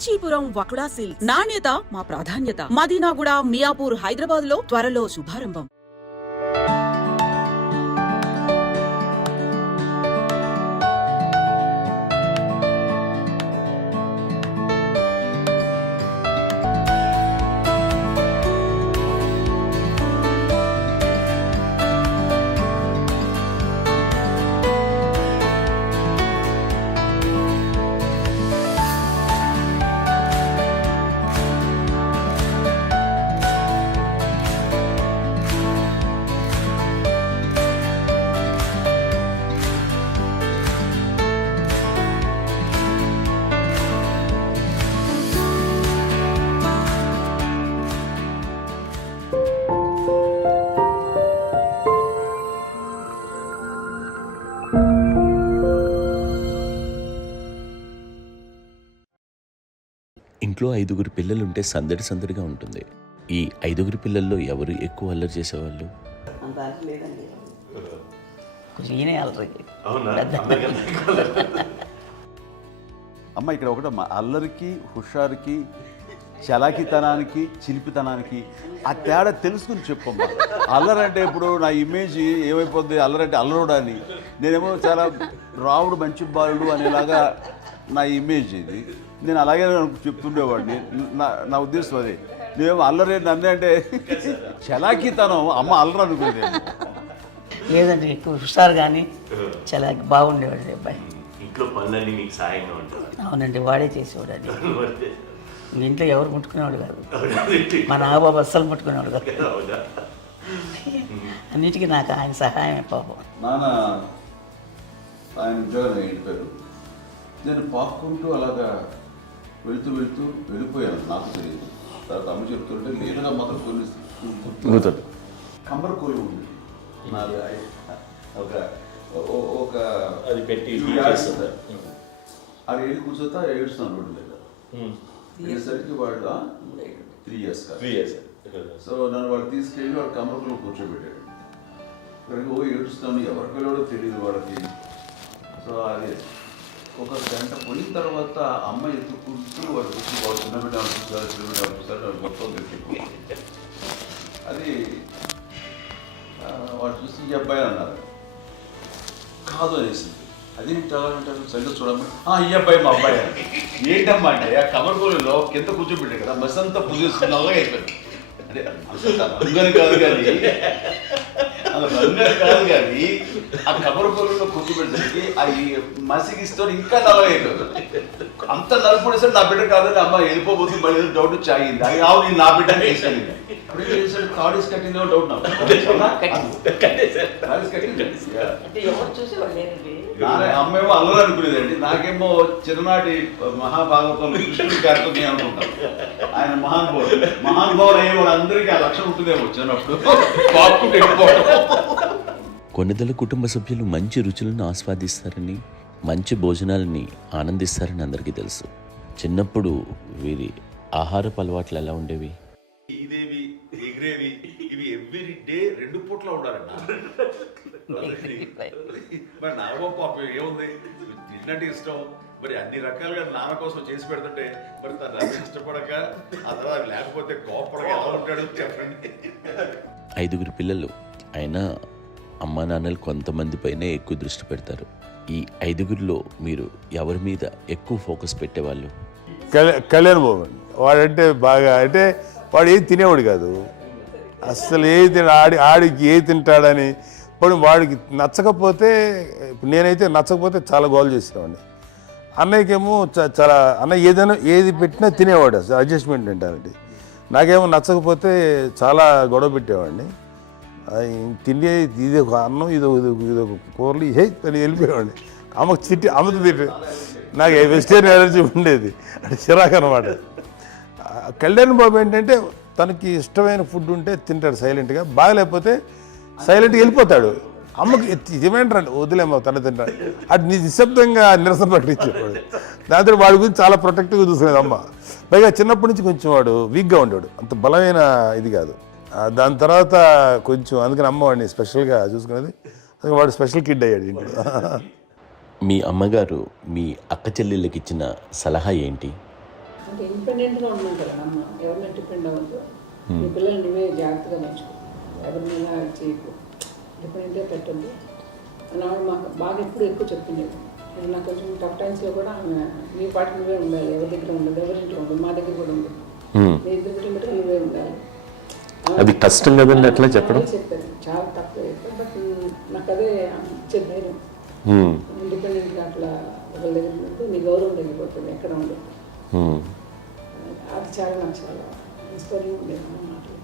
Kanchipuram వకుడా silks నాణ్యత మా ప్రాధాన్యత. మదీనాగూడ, మియాపూర్, హైదరాబాద్ లో త్వరలో శుభారంభం. ఇంట్లో 5గురు పిల్లలుంటే సందడి సందడిగా ఉంటుంది. ఈ 5గురు పిల్లల్లో ఎవరు ఎక్కువ అల్లరి చేసేవాళ్ళు? అమ్మ ఇక్కడ ఒకటమ్మా, అల్లరికి, హుషారుకి, చలాకితనానికి, చిలిపితనానికి ఆ తేడా తెలుసుకుని చెప్పమ్మా. అల్లరి అంటే ఇప్పుడు నా ఇమేజ్ ఏమైపోద్ది, అల్లరి అంటే అల్లరుడు అని, నేనేమో చాలా రావుడు మంచి బాలుడు అనేలాగా నా ఇమేజ్ ఇది. నేను అలాగే చెప్తుండేవాడిని. నా ఉద్దేశం అదే. నేనేమో అల్లరి నన్ను అంటే చలాకితనం, అమ్మ అల్లరి అనుకునేది లేదండి. ఎక్కువ హుషారు కానీ చాలా బాగుండేవాడు అబ్బాయి. ఇంట్లో పనులన్నీ మీకు సాయంగా ఉంటాయి? అవునండి, వాడే చేసేవాడు. అది ఇంట్లో ఎవరు ముట్టుకునేవాడు కాదు. మా నాగబాబు అస్సలు ముట్టుకునేవాడు కాదు. అన్నిటికీ నాకు ఆయన సహాయమే పాపం. నాన్న ఆయన ఉద్యోగం వెళ్ళిపోయారు. నేను పాక్కుంటూ అలాగా వెళుతూ వెళ్ళిపోయాను. నాకు తెలియదు. తర్వాత అమ్మ చెప్తుంటే లేదుగా మాత్రం కొన్ని కమ్మర కోళ్ళు ఉంది. ఒక అది పెట్టి అది వెళ్ళి కూర్చోతా ఏడుస్తున్నాను రోడ్డు మీద. వెళ్ళేసరికి వాళ్ళు 3 years సో నన్ను వాళ్ళు తీసుకెళ్ళి వాడు కమ్మరకులో కూర్చోబెట్టాడు. ఇక్కడికి ఏడుస్తున్నాను, ఎవరి పిల్లడో తెలియదు వాళ్ళకి. సో అది ఒక గంట పోయిన తర్వాత అమ్మ ఎత్తుకుంటూ వాడు వచ్చి వాడు చిన్నబిడ్డ చూస్తారు మొత్తం తెచ్చి అది వాడు చూసి ఈ అబ్బాయి అన్నారు. కాదు అనేసింది. అది అంటారు సంగతి చూడమ్మా, ఈ అబ్బాయి మా అబ్బాయి అని. ఏంటమ్మా అంటే ఆ కమర్గోలులో కింద కూర్చోబెట్టాడు కదా, బస్ అంతా పూజేసుకున్నాగా అయిపోయింది. అంటే రంగని కాదు కానీ ఆ కమర్గోలులో కూర్చోబెట్టడానికి ఆ మసిగిస్తూ ఇంకా నలవైపోయింది. అంత నలుపుడేసాడు నా బిడ్డ కాదని అమ్మ వెళ్ళిపోబోతుంది. మళ్ళీ డౌట్ చాయింది. అది ఆవు నేను నా బిడ్డని తీసుకెళ్ళింది. అప్పుడే చేశాడు కాడీస్ కట్టిందో డౌట్ నాకు. అమ్మేమో అల్లరి అనుకునేదండి. నాకేమో చిన్ననాటి మహాభాగవతం కృష్ణుడి గారితో నేను అనుకుంటాను. ఆయన మహానుభావులు అయ్యే వాళ్ళందరికీ ఆ లక్ష్యం ఉంటుందేమో చిన్నప్పుడు. కొన్నిదల కుటుంబ సభ్యులు మంచి రుచులను ఆస్వాదిస్తారని, మంచి భోజనాలని ఆనందిస్తారని అందరికీ తెలుసు. చిన్నప్పుడు వీరి ఆహారపు అలవాట్లు ఎలా ఉండేవి? ఇదేవి ఎగిరేవి ఇవి ఎవ్రీ డే 2 పూట్ల ఉండాలండి. మరి నాగో పాపం ఏముంది, తిన్నట్టు ఇష్టం. మరి అన్ని రకాలుగా నాన్న కోసం చేసి పెడుతుంటే మరి తను ఇష్టపడక ఆ తర్వాత లేకపోతే కోపడక ఎలా ఉంటాడు చెప్పండి. 5గురు పిల్లలు అయినా అమ్మా నాన్నలు కొంతమంది పైనే ఎక్కువ దృష్టి పెడతారు. ఈ 5గురిలో మీరు ఎవరి మీద ఎక్కువ ఫోకస్ పెట్టేవాళ్ళు? కళ్యాణ్ బాబు అండి. వాడంటే బాగా, అంటే వాడు ఏది తినేవాడు కాదు అసలు. ఆడికి ఏది తింటాడని ఇప్పుడు వాడికి నచ్చకపోతే, ఇప్పుడు నేనైతే నచ్చకపోతే చాలా గోల్ చేసేవాడిని. అన్నయ్యకేమో చాలా అన్నయ్య ఏది పెట్టినా తినేవాడు, అసలు అడ్జస్ట్మెంట్ తింటానండి. నాకేమో నచ్చకపోతే చాలా గొడవ పెట్టేవాడిని. తిండి ఇది ఒక అన్నం, ఇది ఒక కూరలు అని వెళ్ళిపోయేవాడిని. అమ్మకు అమ్మతో తిట్టి నాకు వెజిటేరియన్ ఎలర్జీ ఉండేది, అంటే చిరాకు అనమాట. కళ్యాణ్ బాబు ఏంటంటే తనకి ఇష్టమైన ఫుడ్ ఉంటే తింటాడు సైలెంట్గా, బాగలేకపోతే సైలెంట్గా వెళ్ళిపోతాడు. అమ్మకి ఇదేమేంటారండి వదిలేమో తన తింటాడు, అది నిశ్శబ్దంగా నిరసన ప్రకటించేవాడు. దాంతో వాడి గురించి చాలా ప్రొటెక్టివ్గా చూసుకునేది అమ్మ. పైగా చిన్నప్పటి నుంచి కొంచెం వాడు వీక్గా ఉండేవాడు, అంత బలమైన ఇది కాదు. దాని తర్వాత కొంచెం అందుకని అమ్మ వాడిని స్పెషల్గా చూసుకునేది. వాడు స్పెషల్ కిడ్ అయ్యాడు ఇంట్లో. మీ అమ్మగారు మీ అక్క చెల్లెళ్ళకి ఇచ్చిన సలహా ఏంటి? అంటే ఇండిపెండెంట్గా ఉండమంటారు అమ్మ, ఎవరిని డిపెండ్ అవ్వద్దు, నీ పిల్లలు నువ్వే జాగ్రత్తగా నేర్చుకో, ఎవరినైనా చేయకు, డిపెండెంట్గా పెట్టద్దు అని ఆవిడ మాకు బాగా ఎప్పుడు ఎక్కువ చెప్తుండేది. నాకు కొంచెం టఫ్ టైమ్స్లో కూడా ఆమె నీ పాటి నువ్వే ఉండాలి, ఎవరి దగ్గర ఉండదు, ఎవరింట్లో ఉండదు, మా దగ్గర కూడా ఉండదు, నీ ఇద్దరు బట్టి నువ్వే ఉండాలి. అది కష్టం కదండి అట్లా చెప్పడం. చెప్పాను, చాలా తక్కువ చెప్పాను, బట్ నాకు అదే ఇచ్చే ధైర్యం. ఇండిపెండెంట్గా అట్లా ఒకరి దగ్గర ఉంటే నీ గౌరవం తగ్గిపోతుంది, ఎక్కడ ఉండదు. అది చాలా నాకు చాలా ఇన్స్పైరింగ్ ఉండేది అమ్మ మాటలు.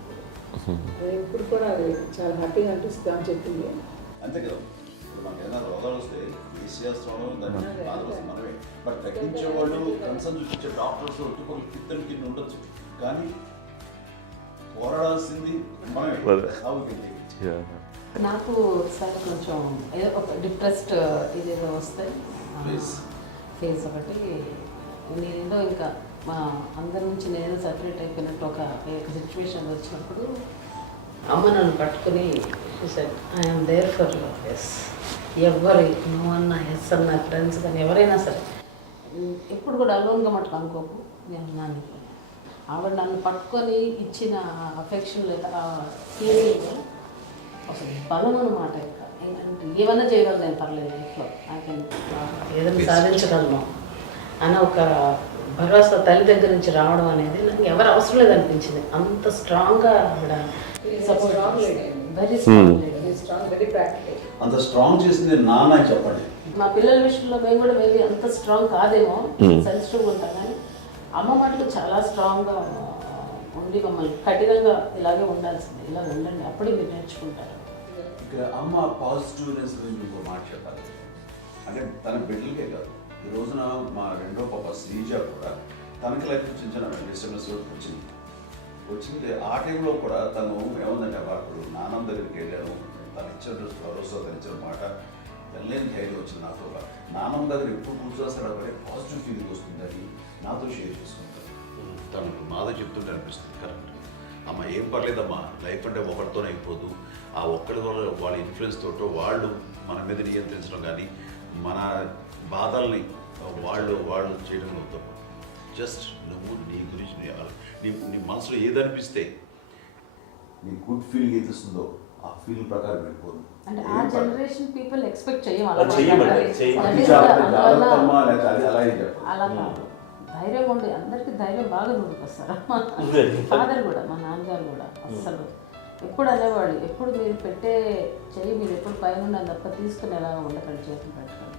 అది ఇప్పుడు కూడా అది చాలా హ్యాపీగా అనిపిస్తుంది అని చెప్పింది. అంతే కదా, ఇప్పుడు మనకి ఏదైనా రోగాలు వస్తే చేసేస్తాము, దాన్ని బాధపడుతుంది మనమే. బట్ తగ్గించే వాళ్ళు కన్సర్న్ చూపించే డాక్టర్స్ ఒట్టుకొక కింద కింద ఉండొచ్చు, కానీ పోరాడాల్సింది మనమే. నాకు సార్ కొంచెం ఏదో ఒక డిప్రెస్డ్ ఇదేదో వస్తాయి ఫేజ్ ఒకటి, నేనేదో ఇంకా మా అందరి నుంచి నేను సపరేట్ అయిపోయినట్టు ఒక సిచ్యువేషన్ వచ్చినప్పుడు అమ్మ నన్ను పట్టుకుని I'm there for your yes, ఎవరు నువ్వు అన్నా ఎస్ అన్న ఫ్రెండ్స్ కానీ ఎవరైనా సరే ఎప్పుడు కూడా అలోన్గా మటుకు అనుకోకు, నేను నాన్న ఆవిడ నన్ను పట్టుకొని ఇచ్చిన అఫెక్షన్ లేదా ఫీలింగ్ అసలు బలం అన్నమాట. ఇంకా ఏంటంటే ఏమన్నా చేయగలను నేను, పర్లేదు లైఫ్లో ఏదైనా సాధించగలను అని ఒక భరోసా తల్లి దగ్గర నుంచి రావడం అనేది నాకు ఎవరు అవసరం లేదనిపించింది. అంత స్ట్రాంగ్గా ఆవిడ support, very strong, very practical. అంత స్ట్రాంగ్ చేసింది నాన్న చెప్పండి. మా పిల్లల విషయంలో మేము కూడా మేబీ అంత స్ట్రాంగ్ కాదేమో, సెన్సిటివ్గా ఉంటాం, కానీ అమ్మ మాటలు చాలా స్ట్రాంగ్గా ఉండి మమ్మల్ని కఠినంగా ఇలాగే ఉండాల్సింది, ఇలా ఉండండి అప్పుడే మీరు నేర్చుకుంటారు. ఇక్కడ అమ్మ పాజిటివ్నెస్ గురించి ఇంకో మాట చెప్పాలి. అంటే తన బిడ్డలకే కాదు, ఈ రోజున మా రెండో పాప శ్రీజ కూడా తనకి లైఫ్ చిన్న చిన్న డిస్టర్బెన్స్ వచ్చింది. ఆ టైంలో కూడా తను ఏముందంటే అప్పుడు నాన్నమ్మ దగ్గరికి వెళ్ళాను, తను ఇచ్చిన భరోసా, తను ఇచ్చిన మాట వెళ్ళలేని ధైర్యం వచ్చింది నాతో. నాన్నమ్మ దగ్గర ఎప్పుడు కూర్చోస్తాడు అక్కడే పాజిటివ్ ఫీలింగ్ వస్తుందని నాతో షేర్ చేసుకుంటాను. తను మాతో చెప్తుంటే అనిపిస్తుంది కరెక్ట్, అమ్మ ఏం పర్లేదమ్మా, లైఫ్ అంటే ఒకరితోనే అయిపోదు, ఆ ఒక్కరి వల్ల వాళ్ళ ఇన్ఫ్లుయెన్స్ తోటో వాళ్ళు మన మీద నియంత్రించడం కానీ మన బాధల్ని వాళ్ళు చేయడం అవుతాం. జస్ట్ నువ్వు నీ గురించి నీ మనసులో ఏదనిపిస్తే నీ గుడ్ ఫీలింగ్ ఏది వస్తుందో ఆ ఫీలింగ్ ప్రకారం వెళ్ళిపోదు. అంటే ఆ జనరేషన్ పీపుల్ ఎక్స్పెక్ట్ చేయం అలా కాదు, ధైర్యం ఉండి అందరికి ధైర్యం బాగా నూరుకొస్తారు. ఫాదర్ కూడా, మా నాన్నగారు కూడా అస్సలు ఎప్పుడు అనేవాళ్ళు, ఎప్పుడు మీరు పెట్టే చెయ్యి మీరు ఎప్పుడు పైన తప్ప తీసుకుని ఎలా ఉండకండి, చేతులు పెట్టకండి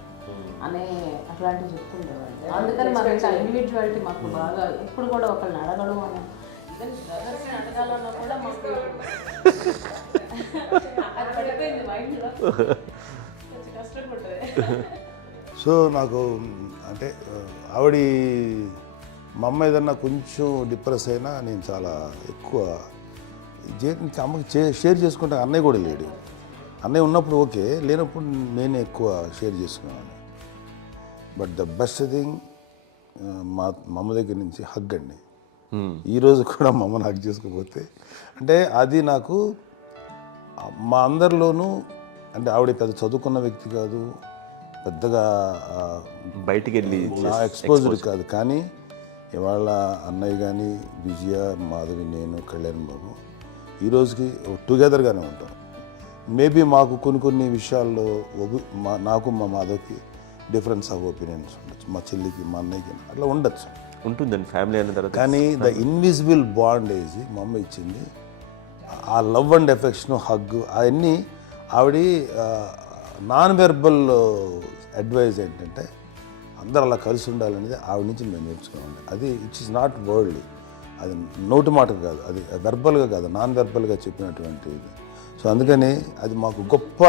అనే అట్లాంటివి చెప్తుండేవాళ్ళు. అందుకని మాకు ఇండివిజువాలిటీ మాకు బాగా ఎప్పుడు కూడా ఒకళ్ళని అడగడం అని, ఈవెన్ బ్రదర్స్ని అడగాలన్నా కూడా మాకు అది పడిపోయింది మైండ్లో, కొంచెం కష్టంగా ఉంటుంది. సో నాకు అంటే ఆవిడ మా అమ్మ ఏదన్నా కొంచెం డిప్రెస్ అయినా నేను చాలా ఎక్కువ అమ్మకి షేర్ చేసుకుంటే, అన్నయ్య కూడా లేడు, అన్నయ్య ఉన్నప్పుడు ఓకే, లేనప్పుడు నేనే ఎక్కువ షేర్ చేసుకున్నాను. బట్ ద బెస్ట్ థింగ్ మా అమ్మ దగ్గర నుంచి హగ్ అండి. ఈరోజు కూడా మా అమ్మని హగ్ చేసుకోకపోతే అంటే అది నాకు మా అందరిలోనూ, అంటే ఆవిడ పెద్ద చదువుకున్న వ్యక్తి కాదు, పెద్దగా బయటికి వెళ్ళి ఎక్స్పోజ్డ్ కాదు, కానీ ఇవాళ అన్నయ్య కానీ విజయ, మాధవి, నేను, కళ్యాణ్ బాబు ఈ రోజుకి టుగెదర్గానే ఉంటాం. మేబీ మాకు కొన్ని విషయాల్లో నాకు మా మాధవ్కి డిఫరెన్స్ ఆఫ్ ఒపీనియన్స్ ఉండొచ్చు, మా చెల్లికి, మా అన్నయ్యకి అట్లా ఉండొచ్చు, ఉంటుందండి ఫ్యామిలీ అన్న తర్వాత. కానీ ద ఇన్విజిబుల్ బాండేజ్ మా అమ్మ ఇచ్చింది, ఆ లవ్ అండ్ ఎఫెక్షన్, హగ్, అవన్నీ ఆవిడ నాన్ వెర్బల్ అడ్వైజ్ ఏంటంటే అందరూ అలా కలిసి ఉండాలనేది ఆవిడ నుంచి మేము నేర్చుకోవాలి. అది ఇట్స్ ఇస్ నాట్ వర్డ్లీ, అది నోటి మాట కాదు, అది వెర్బల్గా కాదు, నాన్ వెర్బల్గా చెప్పినటువంటి ఇది. సో అందుకని అది మాకు గొప్ప,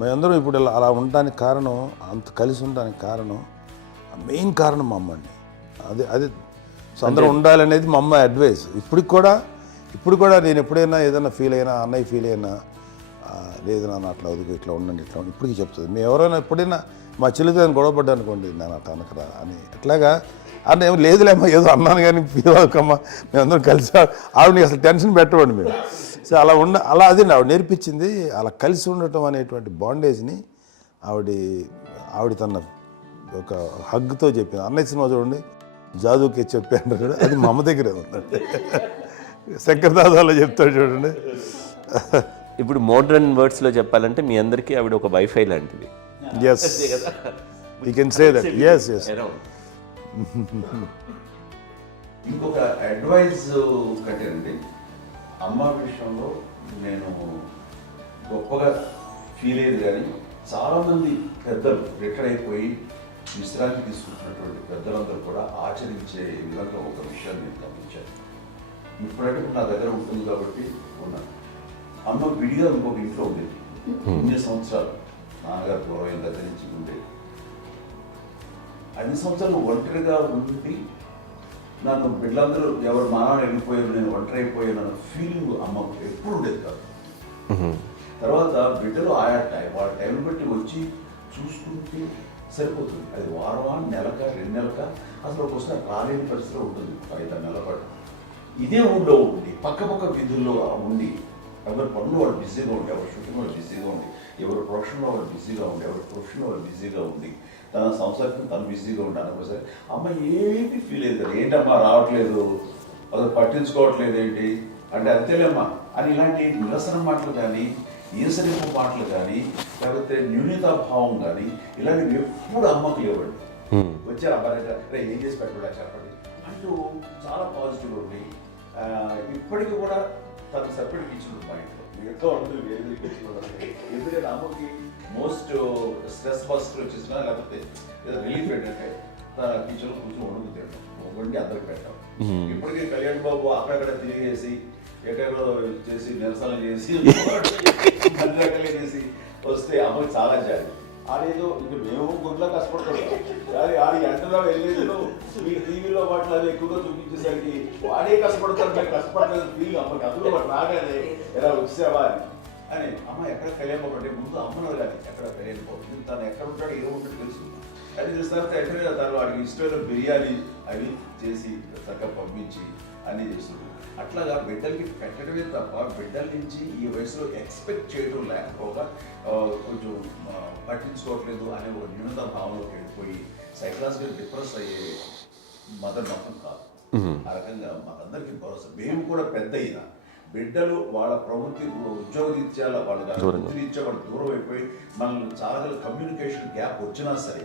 మేమందరం ఇప్పుడు అలా ఉండడానికి కారణం, అంత కలిసి ఉండడానికి కారణం, మెయిన్ కారణం మా అమ్మ అండి. అది సో అందరూ ఉండాలనేది మా అమ్మ అడ్వైస్. ఇప్పుడు కూడా నేను ఎప్పుడైనా ఏదైనా ఫీల్ అయినా, అన్నయ్య ఫీల్ అయినా, లేదు నాన్న అట్లా వదుకు, ఇట్లా ఉండండి, ఇట్లా ఉండి, ఇప్పటికీ చెప్తుంది. మేము ఎవరైనా ఎప్పుడైనా మా చెల్లితో గొడవపడ్డా అనుకోండి, నేను అట్లా అనకరా అని, ఎట్లాగా అంటే ఏమో లేదులేమ్మా, ఏదో అన్నాను కానీ ఫీల్ అవ్వకమ్మా, మేమందరం కలిసి, ఆవిడని అసలు టెన్షన్ పెట్టవండి మేము. సో అలా అది ఆవిడ నేర్పించింది, అలా కలిసి ఉండటం అనేటువంటి బాండేజ్ని ఆవిడ తన ఒక హగ్తో చెప్పింది. అన్నయ్య సినిమా చూడండి, జాదుకే చెప్పాను కూడా అది మా అమ్మ దగ్గరే ఉందండి. శంకర్ దాదాలో చెప్తాడు చూడండి. ఇప్పుడు మోడ్రన్ వర్డ్స్లో చెప్పాలంటే మీ అందరికీ ఆవిడ ఒక వైఫై లాంటిది. Yes, you can say that. Yes yes. ఇంకొక అడ్వైజ్ కట్టండి, అమ్మ విషయంలో నేను గొప్పగా ఫీల్ అయ్యేది, కానీ చాలామంది పెద్దలు రిటైర్ అయిపోయి విశ్రాంతి తీసుకుంటున్నటువంటి పెద్దలందరూ కూడా ఆచరించే విధంగా ఒక విషయాన్ని నేను గమనించాను. ఇప్పుడంటే నా దగ్గర ఉంటుంది కాబట్టి ఉన్నాను. అమ్మ విడిగా ఇంకొక ఇంట్లో ఉండేది. ఇన్ని సంవత్సరాలు నాన్నగారు పూర్వం దగ్గర నుంచి ఉండేది. 5 సంవత్సరాలు ఒంటరిగా ఉండి నన్ను బిడ్డలందరూ ఎవరు మానవులు వెళ్ళిపోయారు, నేను ఒంటరి అయిపోయాను అన్న ఫీలింగ్ అమ్మకు ఎప్పుడు ఉండేది కాదు. తర్వాత బిడ్డలు ఆయా వాళ్ళ టైం బట్టి వచ్చి చూసుకుంటే సరిపోతుంది. అది వారమా, నెలక, 2 నెలక, అసలు ఒకసారి రాలేని పరిస్థితిలో ఉంటుంది. 5-6 నెలల పాటు ఇదే ఊళ్ళో ఉండి పక్క విధుల్లో ఉండి ఎవరి పనులు వాళ్ళు బిజీగా ఉండి, ఎవరి షూటింగ్ వాళ్ళు బిజీగా ఉండి, ఎవరి ప్రొఫెషన్లో వాళ్ళు బిజీగా ఉండి, ఎవరి ప్రొఫెషన్లో వాళ్ళు బిజీగా ఉండి, తన సంసారం తను బిజీగా ఉంటాను. ఒకసారి అమ్మ ఏమి ఫీల్ అయ్యేది కదా, ఏంటమ్మా రావట్లేదు, అసలు పట్టించుకోవట్లేదు ఏంటి అంటే, అంతేలేమ్మా అని ఇలాంటి నిరసన మాటలు కానీ, ఈసరింపు మాటలు కానీ, లేకపోతే న్యూనతాభావం కానీ ఇలాంటివి ఎప్పుడు అమ్మకు లేవండి. వచ్చారు అబ్బాయి ఏం చేసి పెట్టడా చెప్పండి అంటూ చాలా పాజిటివ్ ఉండి, ఇప్పటికీ కూడా తను సపరేట్ కిచెన్ మా ఇంట్లో మిగతా ఉంటుంది వేరే కిచెన్. ఎందుకంటే అమ్మకి మోస్ట్ స్ట్రెస్ బస్టర్ వచ్చేసినా లేకపోతే ఏదో రిలీఫ్ ఏంటంటే తన కిచెన్లో కూర్చొని వండుకు తింటాం, వండి అందరికి పెట్టాం. ఇప్పటికీ కళ్యాణ్ బాబు అక్కడక్కడ తిరిగేసి ఎక్కడో చేసి నిరసనలు చేసి అన్ని రకాలు చేసి వస్తే అమ్మకి చాలా జాలి. ఆడేదో ఇంక మేము గుడ్లా కష్టపడుతున్నాం కానీ ఆడి ఎంటలో వెళ్ళేదో మీ టీవీలో వాటిలో అది ఎక్కువగా చూపించేసరికి వాడే కష్టపడతారు, మేము కష్టపడలేదు ఫీల్ అమ్మకి. అందులో వాడు రాగానే ఎలా వచ్చావా అని అమ్మ ఎక్కడ కళ్యాణ్ బాబు ముందు అమ్మను కానీ ఎక్కడ కళ్యాణ్ బాబు తను ఎక్కడ ఉంటాడు, ఏ ఉంటాడు తెలుసు. అది చూస్తారు ఎక్కడ తను వాడికి ఇష్టమైన బిర్యానీ అవి చేసి చక్కగా పంపించి అన్నీ చేస్తుంది. అట్లాగా బిడ్డలకి పెట్టడమే తప్ప బిడ్డల నుంచి ఈ వయసులో ఎక్స్పెక్ట్ చేయడం లేకపోగా కొంచెం పట్టించుకోవట్లేదు అనే ఒక న్యూనత భావంలోకి వెళ్ళిపోయి సైకలాజికల్ డిప్రెస్ అయ్యే మదర్ మాత్రం కాదు. ఆ రకంగా మాకందరికీ భరోసా. మేము కూడా పెద్ద అయినా బిడ్డలు వాళ్ళ ప్రవృత్తి ఉద్యోగరీత్యా వాళ్ళ వృత్తిరీత్యా వాళ్ళు దూరం అయిపోయి మనల్ని చాలా కమ్యూనికేషన్ గ్యాప్ వచ్చినా సరే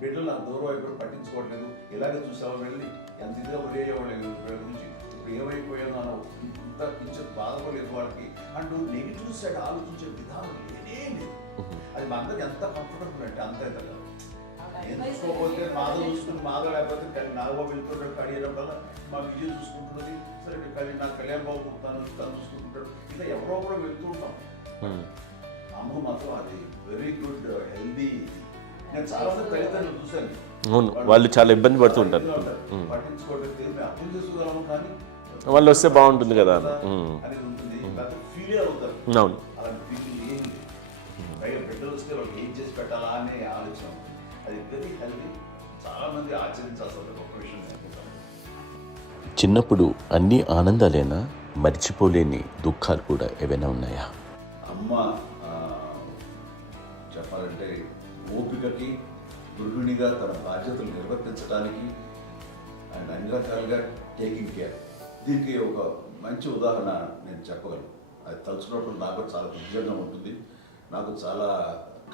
బిడ్డలు నాకు దూరం అయిపోయి పట్టించుకోవట్లేదు. ఇలాగే చూసావా వెళ్ళి ఎంత ఇదిగా వదిలేవాళ్ళు గురించి ఇప్పుడు ఏమైపోయాను అన్న ఇంత కించెం బాధపడలేదు వాళ్ళకి అంటూ నెగిటివ్ సైడ్ ఆలోచించే విధానం లేనే లేదు. అది మా అందరికి ఎంత కంఫర్టబుల్ అంటే అంతే కదా. చూసుకోకపోతే మాధవ్ చూసుకుని మాధవ్ లేకపోతే నాగబాబు వెళ్తుంటాడు కడియడం వల్ల మా విజయ్ చూసుకుంటున్నది సరే, నాకు కళ్యాణ్ బాబు తను చూసుకుంటుంటాడు. ఇలా ఎవరో కూడా వెళ్తూ ఉంటాం. అమ్మ మాత్రం అది వెరీ గుడ్ హెల్దీ. నేను చాలా మంది తల్లిదండ్రులు చూశాను, వాళ్ళు చాలా ఇబ్బంది పడుతూ ఉంటారు. పట్టించుకోవట్లేదు, మేము అర్థం చేసుకోగలము కానీ వాళ్ళు వస్తే బాగుంటుంది కదా అనేది ఉంటుంది. ఫీల్ అవుతారు. అవును, అలాంటి ఫీలింగ్ ఏం లేదు. పైగా బిడ్డలు వస్తే వాళ్ళకి ఏం చేసి పెట్టాలా అనే ఆలోచన. అది వెరీ హెల్దీ. చాలా మంది ఆచరించాల్సిన గొప్ప విషయం అనుకుంటాను. చిన్నప్పుడు అన్ని ఆనందాలేనా, మర్చిపోలేని దుఃఖాలు కూడా ఏవైనా ఉన్నాయా? అమ్మ చెప్పాలంటే ఓపికకి, గృహిణిగా తన బాధ్యతలు నిర్వర్తించడానికి అండ్ అన్ని రకాలుగా టేకింగ్ కేర్. దీనికి ఒక మంచి ఉదాహరణ నేను చెప్పగలను. అది తలుచుకున్నప్పుడు నాకు చాలా ఉద్యోగంగా ఉంటుంది, నాకు చాలా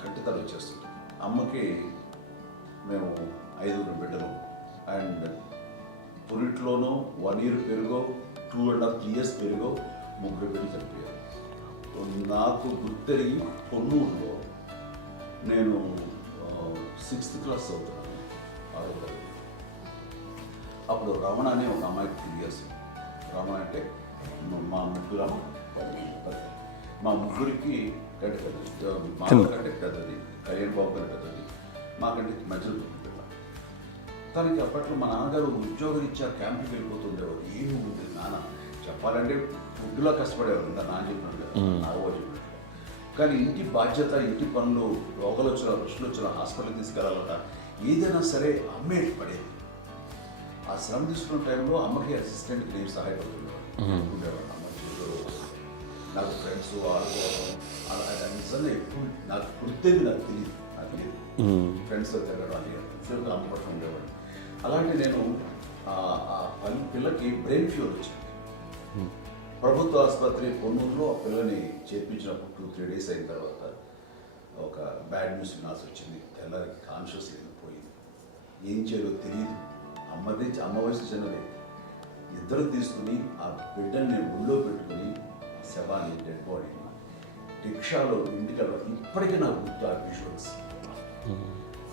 కంటితలు వచ్చేస్తుంది. అమ్మకి మేము 5 బిడ్డలు అండ్ పురిట్లోనూ 1 year పెరుగో 2.5 years పెరుగో 3 బిడ్డలు చనిపోయారు. నాకు గుర్తెరిగి పొన్నూరులో నేను 6th class చదువుతున్నాను, 6వ తరగతి. అప్పుడు రమణ అనే ఒక అమ్మాయికి 2 years. రమణ అంటే మా ముగ్గురికి కంటే పెద్దది, మా కంటే పెద్దది, కళ్యాణ్ బాబు కంటే పెద్దది, మాకంటే మధ్యలో పిల్ల. తనకి అప్పట్లో మా నాన్నగారు ఉద్యోగరీత్యా క్యాంప్కి వెళ్ళిపోతుండేవారు. ఏమి ఉంటుంది నాన్న చెప్పాలంటే ఫుడ్లో కష్టపడేవారు, ఇంకా నాన్న చెప్పినాడు కదా, నాగబాబు చెప్పినట్టు. కానీ ఇంటి బాధ్యత, ఇంటి పనులు, రోగాలు వచ్చిన రుచులు వచ్చిన హాస్పిటల్కి తీసుకెళ్ళాలన్నా ఏదైనా సరే అమ్మే పడేది. ఆ శ్రమ తీసుకున్న టైంలో అమ్మకి అసిస్టెంట్కి నేను సహాయపడుతుండేవాడు. అమ్మ నాకు ఫ్రెండ్స్ ఆడుకోవడం అలా నిజంగా ఎప్పుడు నాకు గుర్తేది, నాకు తెలియదు ఫ్రెండ్స్తో తిరగడం అని సేపు అమ్మ పట్ల ఉండేవాడు. అలాంటి నేను ఆ పిల్లకి బ్రెయిన్ ఫ్యూర్ వచ్చింది. ప్రభుత్వ ఆసుపత్రి పొన్నూరులో ఆ పిల్లని చేర్పించినప్పుడు 2-3 days అయిన తర్వాత ఒక బ్యాడ్ న్యూస్ వినాల్సి వచ్చింది. తెల్లారికి కాన్షియస్ లేదు, పోయింది. ఏం చేయాలో తెలియదు. అమ్మ వయసు చిన్నదే. ఇద్దరు తీసుకుని ఆ బిడ్డల్ని ఒళ్ళో పెట్టుకుని శవాన్ని, డెడ్ బాడీని రిక్షాలో ఇంటికి వెళ్ళడం ఇప్పటికీ నాకు గుర్తు ఆ విజువల్స్.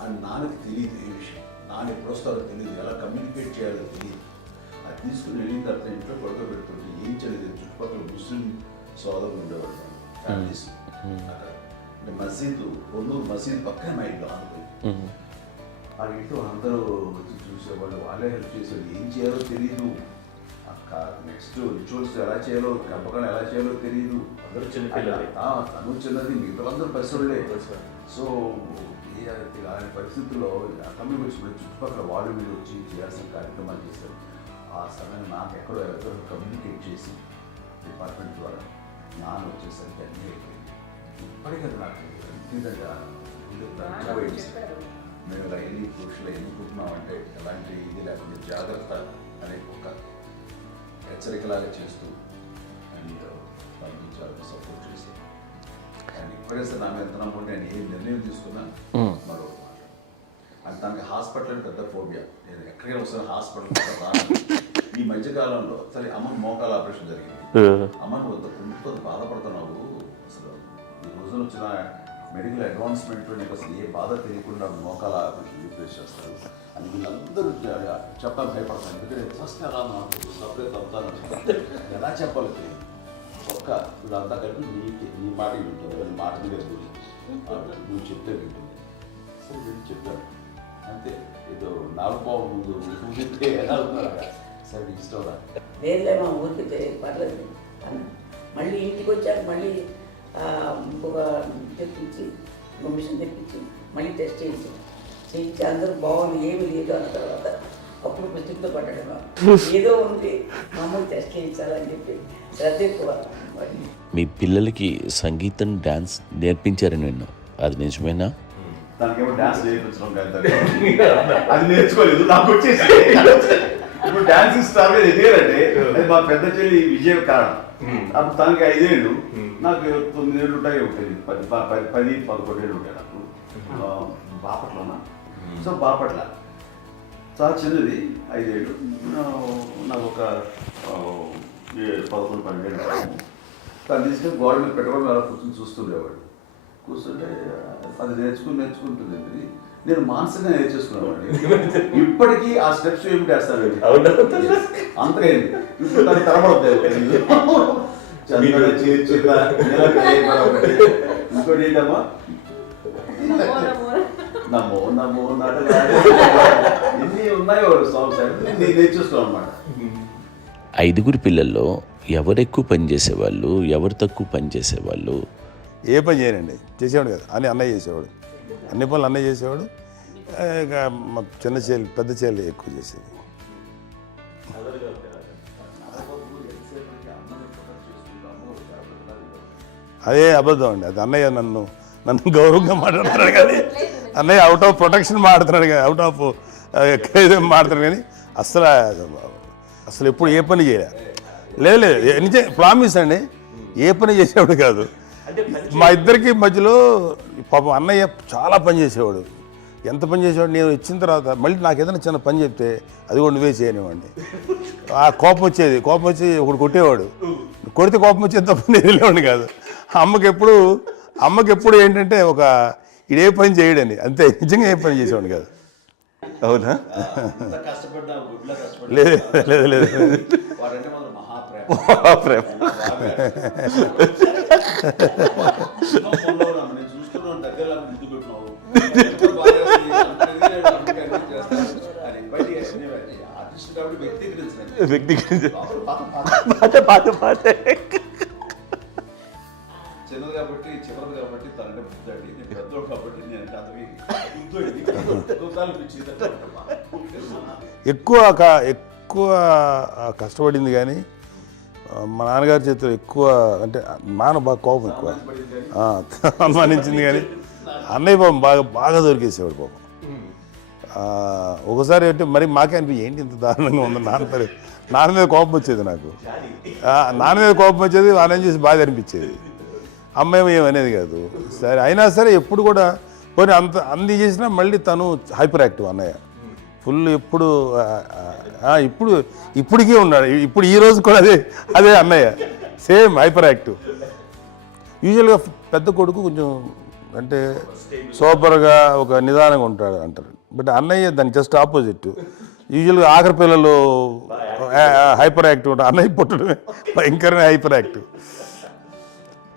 అండ్ నాన్నకి తెలియదు ఏ విషయం, నాన్న ఎప్పుడు వస్తారో తెలియదు, ఎలా కమ్యూనికేట్ చేయాలో తెలియదు. అది తీసుకుని వెళ్ళిన తర్వాత ఇంట్లో పడుకోబెడుతుంటే ఏం చేయలేదు. చుట్టుపక్కల ముస్లిం సోదరులు ఉండేవాళ్ళు, ఫ్యామిలీస్. అంటే మసీదు, పొన్నూరు మసీదు పక్కనే మా ఇంట్లో ఆనుకుంది. ఆ ఇంట్లో అందరూ వచ్చి చూసేవాళ్ళు, వాళ్ళే హెల్ప్ చేసేవాళ్ళు. ఏం చేయాలో తెలియదు. నెక్స్ట్ రిచువల్స్ ఎలా చేయాలో, కంపకాలు ఎలా చేయాలో తెలియదు. తను చిన్నది, మిగతాందరూ పరిసరులే. సో అలాంటి పరిస్థితుల్లో కమ్యూనిటీ వచ్చినప్పుడు చుట్టుపక్కల వాళ్ళు మీరు వచ్చి చేయాల్సిన కార్యక్రమాలు చేశారు. ఆ సమయం నాకు ఎక్కడో కమ్యూనికేట్ చేసి డిపార్ట్మెంట్ ద్వారా నాన్న వచ్చేసరికి అన్నీ అయిపోయింది. ఇప్పటికీ నాకు ఎందుకంటే మేము ఇలా ఎన్ని పురుషులు ఎన్నుకుంటున్నామంటే ఎలాంటి ఇది లేకుండా జాగ్రత్త అనే ఒక హెచ్చరికలాగా చేస్తూ అండ్ పంపించాలని సపోర్ట్ చేశాను. అండ్ ఇప్పుడైతే నా మీద నమ్ముకుంటే నేను ఏ నిర్ణయం తీసుకున్నా మరో మాట. అండ్ తనకి హాస్పిటల్ పెద్ద ఫోబియా. నేను ఎక్కడికైనా వస్తాను హాస్పిటల్. ఈ మధ్యకాలంలో సరే అమ్మకి మోకాల ఆపరేషన్ జరిగింది. అమ్మను కొంత బాధపడుతున్నావు, అసలు ఈ రోజున వచ్చిన మెడికల్ అడ్వాన్స్మెంట్లో నీకు అసలు ఏ బాధ తెలియకుండా మోకాల ఆపరేషన్ రీప్లేస్ చేస్తారు అని వీళ్ళందరూ చెప్పడానికి భయపడతాను. ఎందుకంటే ఫస్ట్ ఎలా నాకు సపరేట్ అవుతాను, ఎలా చెప్పాలి తెలియదు. ఒక్క వీళ్ళంతా కలిపి నీ మాట వింటుంది, ఎవరి మాట మీద నువ్వు చెప్తే వింటుంది. సరే నేను చెప్పాను అంతే. ఏదో 4 పావు ముందు ఎలా ఉన్నారా సరే ఇష్టం రా. లేదులే మా ఊరికి పర్లేదు అన్న. మళ్ళీ ఇంటికి వచ్చాక మళ్ళీ ఇంకొక తెప్పించి మిషన్ తెప్పించి మళ్ళీ టెస్ట్ చేయించి అందరూ బాగుంది, ఏమి లేదు అన్న తర్వాత అప్పుడు పుస్తకంతో పడ్డాడు. ఏదో ఉంది, మామూలు టెస్ట్ చేయించాలని చెప్పి శ్రద్ధ ఎక్కువ. మీ పిల్లలకి సంగీతం, డాన్స్ నేర్పించారని విన్నాం, అది నిజమేనా? దానికేమో డాన్స్ నేర్పించడం కాదు, అది నేర్చుకోలేదు, నాకు వచ్చేసి. ఇప్పుడు డాన్స్ స్టార్ ఎదిగారంటే అది మా పెద్ద చెల్లి విజయ కారణం. అప్పుడు తనకి 5 ఏళ్ళు, నాకు 9 ఏళ్ళు ఉంటాయి. 10-11 ఏళ్ళు ఉంటాయి నాకు. బాపట్లనా? సో బాపట్ల చాలా చిన్నది, 5 ఏళ్ళు. నాకు ఒక 11-12 ఏళ్ళు. తను తీసుకొని గోడ మీద పెట్టుకోవడం అలా కూర్చొని చూస్తుండేవాడు. కూర్చుంటే అది నేర్చుకుంటుంది. నేను మానసికంగా నేర్చేసుకున్నాను. ఇప్పటికీ ఆ స్టెప్స్ ఏమిటి వేస్తాను అంతగా. ఇప్పుడు దాన్ని తరబడతాయి. ఇంకోటి ఏంటమ్మా, నమో నమో ఎన్ని ఉన్నాయో సాంగ్స్ నేను నేర్చేస్తున్నాను అనమాట. 5 పిల్లల్లో ఎవరు ఎక్కువ పని చేసేవాళ్ళు, ఎవరు తక్కువ పని చేసేవాళ్ళు? ఏ పని చేయనండి, చేసేవాడు కదా అని అన్నయ్య చేసేవాడు. అన్ని పనులు అన్నయ్య చేసేవాడు. ఇక మా చిన్న చెల్లి, పెద్ద చెల్లి ఎక్కువ చేసేది. అదే అబద్ధం అండి, అది అన్నయ్య నన్ను గౌరవంగా మాట్లాడుతున్నాడు కానీ అన్నయ్య అవుట్ ఆఫ్ ప్రొటెక్షన్ మాట్లాడుతున్నాడు కానీ, అవుట్ ఆఫ్ మాట్లాడుతున్నాడు కానీ అసలు ఎప్పుడు ఏ పని చేయలే. లేదు ప్రామిస్ అండి, ఏ పని చేసేవాడు కాదు. మా ఇద్దరికి మధ్యలో పాపం అన్నయ్య చాలా పని చేసేవాడు. ఎంత పని చేసేవాడు, నేను ఇచ్చిన తర్వాత మళ్ళీ నాకు ఏదైనా చిన్న పని చెప్తే అది కూడా నువ్వే చేయనివ్వండి. ఆ కోపం వచ్చేది, కోపం వచ్చి ఒకడు కొట్టేవాడు. కొడితే కోపం వచ్చేది తప్ప నేను వెళ్ళేవాడిని కాదు. అమ్మకి ఎప్పుడు ఏంటంటే ఒక ఇదే పని చేయడని, అంతే. నిజంగా ఏ పని చేసేవాడిని కాదు. అవునా? లేదు లేదు లేదు మహాప్రేమ. చిన్నది కాబట్టి చివరిది కాబట్టి తనంటే బుద్ధండి, నేను పెద్దోడు కాబట్టి నేను ఎక్కువ కష్టపడింది కానీ మా నాన్నగారి చేతిలో ఎక్కువ, అంటే నాన్న బాగా కోపం ఎక్కువ అనుమానించింది కానీ అన్నయ్య పాపం బాగా దొరికేసేవాడు పాపం. ఒకసారి అంటే మరి మాకే అనిపి ఏంటి ఇంత దారుణంగా ఉంది నాన్న మీద కోపం వచ్చేది నాకు. నాన్న మీద కోపం వచ్చేది, వాళ్ళని చూసి బాధ అనిపించేది. అమ్మాయి ఏమనేది కాదు. సరే అయినా సరే ఎప్పుడు కూడా పోనీ అంది చేసినా మళ్ళీ తను హైపర్ యాక్టివ్ అన్నయ్య ఫుల్. ఇప్పటికీ ఉన్నాడు. ఇప్పుడు ఈ రోజు కూడా అదే అన్నయ్య సేమ్ హైపర్ యాక్టివ్. యూజువల్గా పెద్ద కొడుకు కొంచెం అంటే సూపర్గా ఒక నిదానంగా ఉంటాడు అంటారు. బట్ అన్నయ్య దాని జస్ట్ ఆపోజిట్. యూజువల్గా ఆఖరి పిల్లలు హైపర్ యాక్టివ్ ఉంటారు, అన్నయ్య పుట్టడమే భయంకరమైన హైపర్ యాక్టివ్.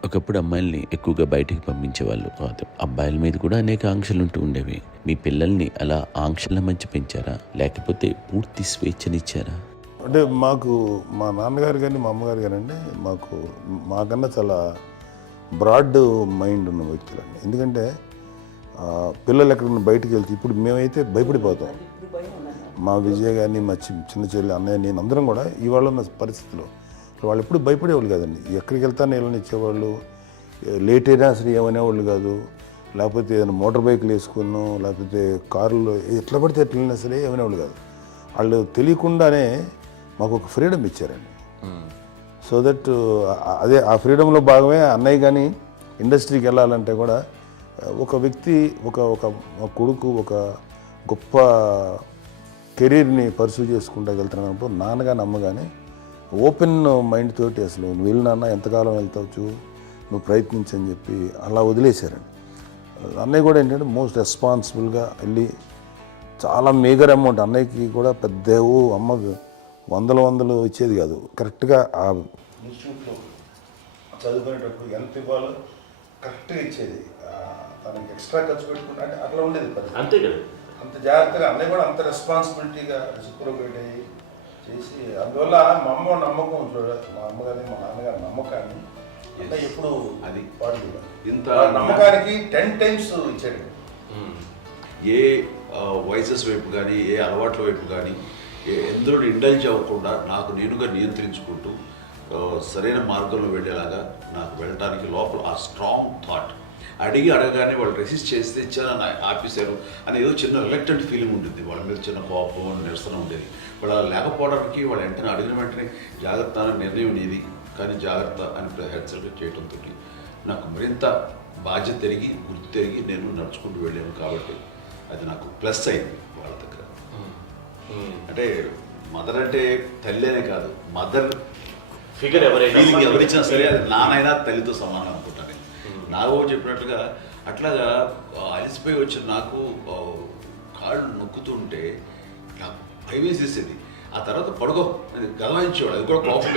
ఒకప్పుడు అమ్మాయిల్ని ఎక్కువగా బయటికి పంపించేవాళ్ళు కాదు, అబ్బాయిల మీద కూడా అనేక ఆంక్షలు ఉంటూ ఉండేవి. మీ పిల్లల్ని అలా ఆంక్షల మధ్య పెంచారా, లేకపోతే పూర్తి స్వేచ్ఛనిచ్చారా? అంటే మాకు మా నాన్నగారు కానీ మా అమ్మగారు కానండి మాకన్నా చాలా బ్రాడ్ మైండ్ ఉన్న వ్యక్తులండి. ఎందుకంటే పిల్లలు ఎక్కడన్నా బయటకు వెళ్తే ఇప్పుడు మేమైతే భయపడిపోతాం. మా విజయ్ కానీ మా చిన్న చెల్లి అన్నయ్య నేను అందరం కూడా ఇవాళ ఉన్న పరిస్థితిలో వాళ్ళు ఎప్పుడు భయపడేవాళ్ళు కాదండి. ఎక్కడికి వెళ్తాను నీళ్ళని ఇచ్చేవాళ్ళు, లేట్ అయినా సరే ఏమనేవాళ్ళు కాదు. లేకపోతే ఏదైనా మోటార్ బైక్లు వేసుకున్నాం, లేకపోతే కారులో ఎట్లా పడితే ఎట్లా వెళ్ళినా సరే ఏమనేవాళ్ళు కాదు. వాళ్ళు తెలియకుండానే మాకు ఒక ఫ్రీడమ్ ఇచ్చారండి. సో దట్ అదే ఆ ఫ్రీడంలో భాగమే అన్నయ్య కానీ ఇండస్ట్రీకి వెళ్ళాలంటే కూడా ఒక వ్యక్తి ఒక కొడుకు ఒక గొప్ప కెరీర్ని పర్సూ చేసుకుంటూ వెళ్తున్నప్పుడు నాన్నగాని అమ్మగానే ఓపెన్ మైండ్ తోటి అసలు నువ్వు వెళ్ళినా ఎంతకాలం వెళ్తావచ్చు, నువ్వు ప్రయత్నించని చెప్పి అలా వదిలేశారండి. అన్నయ్య కూడా ఏంటంటే మోస్ట్ రెస్పాన్సిబుల్గా వెళ్ళి చాలా మేజర్ అమౌంట్ అన్నయ్యకి కూడా పెద్ద అమ్మకు వందలు ఇచ్చేది కాదు. కరెక్ట్గా ఆ ఇన్స్టిట్యూట్లో చదువుకునేటప్పుడు ఎంత ఇవ్వాలో కరెక్ట్గా ఇచ్చేది. తనకి ఎక్స్ట్రా ఖర్చు పెట్టుకుంటే అంటే అట్లా ఉండేది పరిస్థితి. అంతే కదా, అంత జాగ్రత్తగా అన్నయ్య కూడా అంత రెస్పాన్సిబిలిటీగా రెసిప్రోకేట్ అయ్యి చేసి అందువల్ల మా అమ్మ నమ్మకం మా అమ్మగారి మా నాన్నగారి నమ్మకాన్ని అన్నయ్య ఎప్పుడు అది వాడు ఇంత నమ్మకానికి 10 times ఇచ్చాడు. ఏ వయసెస్ వైపు కానీ ఏ అలవాట్ల వైపు కానీ ఎందులో ఇండల్జ్ అవ్వకుండా నాకు నేనుగా నియంత్రించుకుంటూ సరైన మార్గంలో వెళ్ళేలాగా నాకు వెళ్ళడానికి లోపల ఆ స్ట్రాంగ్ థాట్ అడగగానే వాళ్ళు రెసిస్ట్ చేస్తే ఇచ్చానని ఆపేశారు అని ఏదో చిన్న రిలక్టెంట్ ఫీలింగ్ ఉంటుంది. వాళ్ళ మీద చిన్న కోపం నిరసన ఉండేది. వాళ్ళు అలా లేకపోవడానికి వాళ్ళు వెంటనే అడిగిన వెంటనే జాగ్రత్త అనే నిర్ణయం ఉండేది. కానీ జాగ్రత్త అని హెచ్చరిక చేయడంతో నాకు మరింత బాధ్యత తిరిగి గుర్తు తిరిగి నేను నడుచుకుంటూ వెళ్ళాను. కాబట్టి అది నాకు ప్లస్ అయింది వాళ్ళ దగ్గర. అంటే మదర్ అంటే తల్లినే కాదు, మదర్ ఫిగర్ ఎవరిచ్చినా సరే అది నానైనా తల్లితో సమానం అనుకుంటాను. నాకు చెప్పినట్లుగా అట్లాగా అలిసిపోయి వచ్చిన నాకు కాళ్ళు నొక్కుతుంటే నాకు భయం వేసేసేది. ఆ తర్వాత పడుకో గమనించేవాడు, అది కూడా కోపం.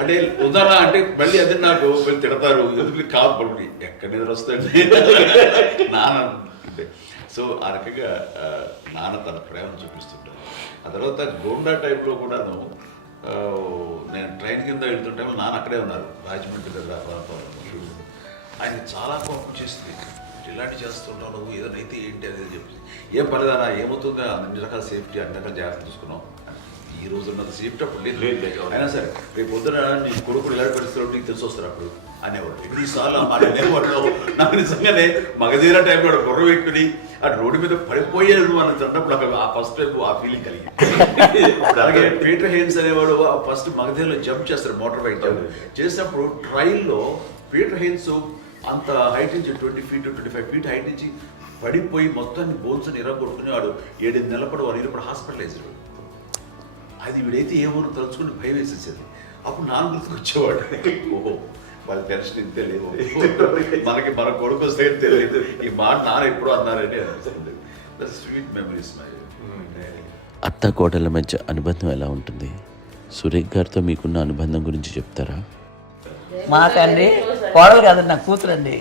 అంటే ఉదాహరణ అంటే మళ్ళీ అదే నాకు తిడతారు, ఎందుకు కాదు పడుకుని ఎక్కడ నిద్ర వస్తాయండి నాన్న అంటే. సో ఆ రకంగా నాన్న తన ప్రేమను చూపిస్తుంటాను. ఆ తర్వాత గోండా టైప్లో కూడాను నేను ట్రైన్ కింద వెళ్తుంటే నాన్న అక్కడే ఉన్నారు, రాజమండ్రి దగ్గర ప్రాంతంలో. ఆయన చాలా కోపం చేస్తుంది, ఇలాంటివి చేస్తుంటావు నువ్వు, ఏదైనా అయితే ఏంటి అనేది చెప్పి. ఏం పర్లేదన్నా ఏమవుతుందో అన్ని రకాల సేఫ్టీ అన్ని రకాల జాగ్రత్త తీసుకున్నాం. ఈ రోజు ఉన్నది సేఫ్టీ అప్పుడు లేదు. అయినా సరే రేపు పొద్దున నీ కొడుకులు ఇలాంటి పరిస్థితులు నీకు తెలిసి వస్తారు అప్పుడు అనేవాడు. ఎన్నిసార్లు అనేవాళ్ళు నాకు నిజంగానే మగధీర టైంలో గుర్ర వ్యక్తుని ఆ రోడ్డు మీద పడిపోయేది అని అన్నప్పుడు ఆ ఫస్ట్ టైం ఆ ఫీలింగ్ కలిగింది. అలాగే పీటర్ హెయిన్స్ అనేవాడు ఫస్ట్ మగధీరలో జంప్ చేస్తారు, మోటార్ బైక్ జంప్ చేసినప్పుడు ట్రైల్లో పీటర్ హెయిన్స్ అంత హైట్ నుంచి 20 feet 25 feet హైట్ నుంచి పడిపోయి మొత్తాన్ని బోన్స్ ఇరగొట్టుకుని వాడు 7 నెలల పాటు వాడు హాస్పిటలైజ్. అది వీడైతే ఏమో తలుచుకుని భయం వేసేసేది. అప్పుడు నాన్న గుర్తుకు వచ్చేవాడు, ఓహో వాళ్ళ టెన్షన్ ఇంతే లేదు, మనకి మన కొడుకు వస్తే తెలియదు ఈ మాట నాన్న ఎప్పుడు అన్నారని అనిపిస్తుంది. Sweet memories my. అత్త కోడళ్ళ మధ్య అనుబంధం ఎలా ఉంటుంది? సురేఖ్ గారితో మీకున్న అనుబంధం గురించి చెప్తారా? మాకండి కోడలు కాదండి, నా కూతురండి.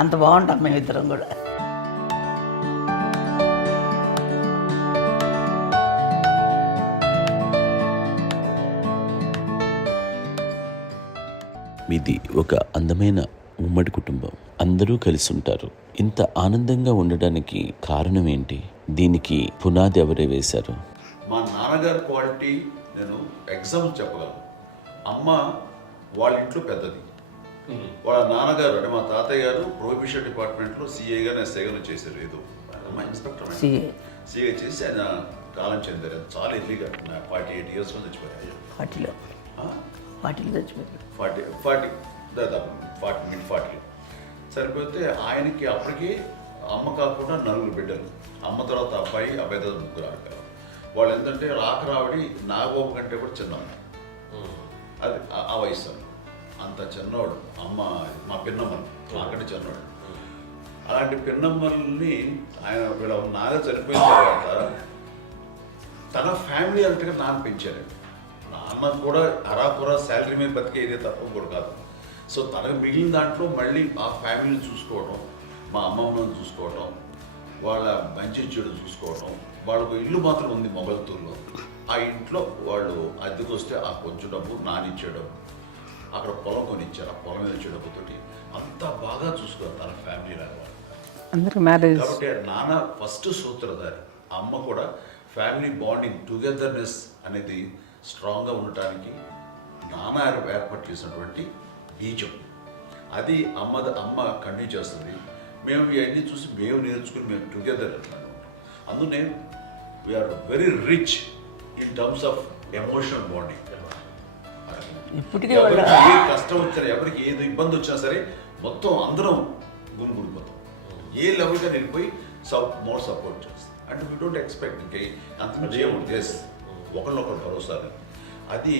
అంత బాగుంటాం మేమిద్దరం కూడా. మీది ఒక అందమైన ఉమ్మడి కుటుంబం, అందరూ కలిసి ఉంటారు. ఇంత ఆనందంగా ఉండడానికి కారణం ఏంటి? దీనికి పునాది ఎవరే వేశారు? మా నాన్నగారి క్వాలిటీ నేను ఎగ్జాంపుల్ చెప్పగలను. అమ్మ వాళ్ళ ఇంట్లో పెద్దది, వాళ్ళ నాన్నగారు అంటే మా తాతయ్య గారు ప్రొహిబిషన్ డిపార్ట్మెంట్లో సిఐగా ఎస్ఐగా చేశారు. ఏదో మా ఇన్స్పెక్టర్ సిఏ సీఏ చేసి ఆయన కాలం చెందారు. చాలా ఎర్లీగా 48 years చచ్చిపోయారు. వాటిలో చచ్చిపోయారు. 40 దాదాపు 40 సరిపోతే ఆయనకి అప్పటికి అమ్మ కాకుండా 4 బిడ్డలు. అమ్మ తర్వాత అబ్బాయి తర్వాత 3 ఆడపిల్లలు. వాళ్ళు ఏంటంటే రాకరావిడి నాగబాబు కంటే కూడా చిన్నవాడు. అది ఆ వయసు అంత చిన్నవాడు. అమ్మ మా పిన్నమ్మలు నాకంటే చిన్నవాడు. అలాంటి పిన్నమ్మల్ని ఆయన వీళ్ళ నాగ చనిపోయిన తర్వాత తన ఫ్యామిలీ అంతగా నాన్న పెంచారు. నాన్న కూడా అరాకురా శాలరీ మీద బతికేదే తప్ప కూడా కాదు. సో తనకు మిగిలిన దాంట్లో మళ్ళీ ఆ ఫ్యామిలీని చూసుకోవడం, మా అమ్మమ్మను చూసుకోవడం, వాళ్ళ మంచి చెడు చూసుకోవడం. వాళ్ళకు ఇల్లు మాత్రం ఉంది మొగల్తూరులో. ఆ ఇంట్లో వాళ్ళు అద్దెకు వస్తే ఆ కొంచెం డబ్బు నానిచ్చే డబ్బు, అక్కడ పొలం కొనిచ్చారు. ఆ పొలం ఇచ్చే డబ్బుతోటి అంతా బాగా చూసుకోవాలి తన ఫ్యామిలీ లాగా. కాబట్టి నాన్న ఫస్ట్ సూత్రధారి. అమ్మ కూడా ఫ్యామిలీ బాండింగ్, టుగెదర్నెస్ అనేది స్ట్రాంగ్గా ఉండటానికి నాన్న ఏర్పాటు చేసినటువంటి బీజం. అది అమ్మ కంటిన్యూ చేస్తుంది. మేము ఇవన్నీ చూసి మేము నేర్చుకుని మేము టుగెదర్ అంటున్నాను. అందునే we are very rich in terms of emotional bonding. ఎవరికి ఏ కష్టం వచ్చినా, ఎవరికి ఏది ఇబ్బంది వచ్చినా సరే మొత్తం అందరం గురిపోతాం. ఏ లెవెల్గా వెళ్ళిపోయి మోర్ సపోర్ట్ చేస్తాం. అంటే వీ డోంట్ ఎక్స్పెక్ట్ ఇంకే అంతకుమించి ఏముంది. ఒకరినొకరు భరోసా. అది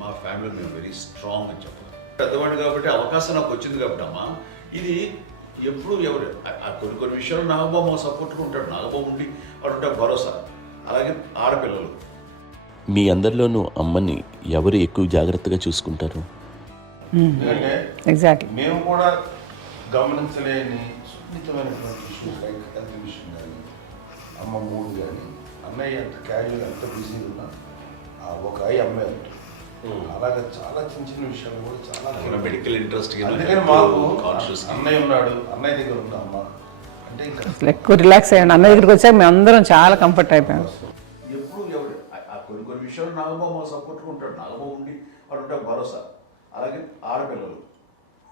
మా ఫ్యామిలీ మేము వెరీ స్ట్రాంగ్ అని చెప్పాలి. పెద్దవాడు కాబట్టి అవకాశం నాకు వచ్చింది కాబట్టి అమ్మా ఇది ఎప్పుడు ఎవరు కొన్ని విషయాలు నాగబాబు సపోర్ట్గా ఉంటాడు. నాగబాబు ఉండి వాడు ఉంటాడు భరోసా. అలాగే ఆడపిల్లలు. మీ అందరిలోనూ అమ్మని ఎవరు ఎక్కువ జాగ్రత్తగా చూసుకుంటారు? ఎందుకంటే ఎగ్జాక్ట్లీ మేము కూడా గమనించలేని సున్నితమైనటువంటి ఇష్యూస్ లైక్ హెల్త్ విషయం కానీ, అమ్మ మూడు కానీ, అన్నయ్య ఎంత క్యాజువల్ ఎంత బిజీ ఉన్నా ఒక అమ్మాయి ఉంటుంది. అలాగే చాలా చిన్న చిన్న విషయాలు కూడా చాలా మెడికల్ ఇంట్రెస్ట్. అందుకని మాకు అన్నయ్య ఉన్నాడు, అన్నయ్య దగ్గర ఉన్న అమ్మ అంటే ఇంకా ఎక్కువ రిలాక్స్ అయ్యాను. అన్న దగ్గరికి వచ్చాక మేము అందరం చాలా కంఫర్ట్ అయిపోయాం. ఎప్పుడు ఎవరు కొన్ని విషయాలు నాగబాబు సపోర్ట్గా ఉంటాడు. నాగబాబు ఉండి వాడు ఉంటాడు భరోసా. అలాగే ఆడపిల్లలు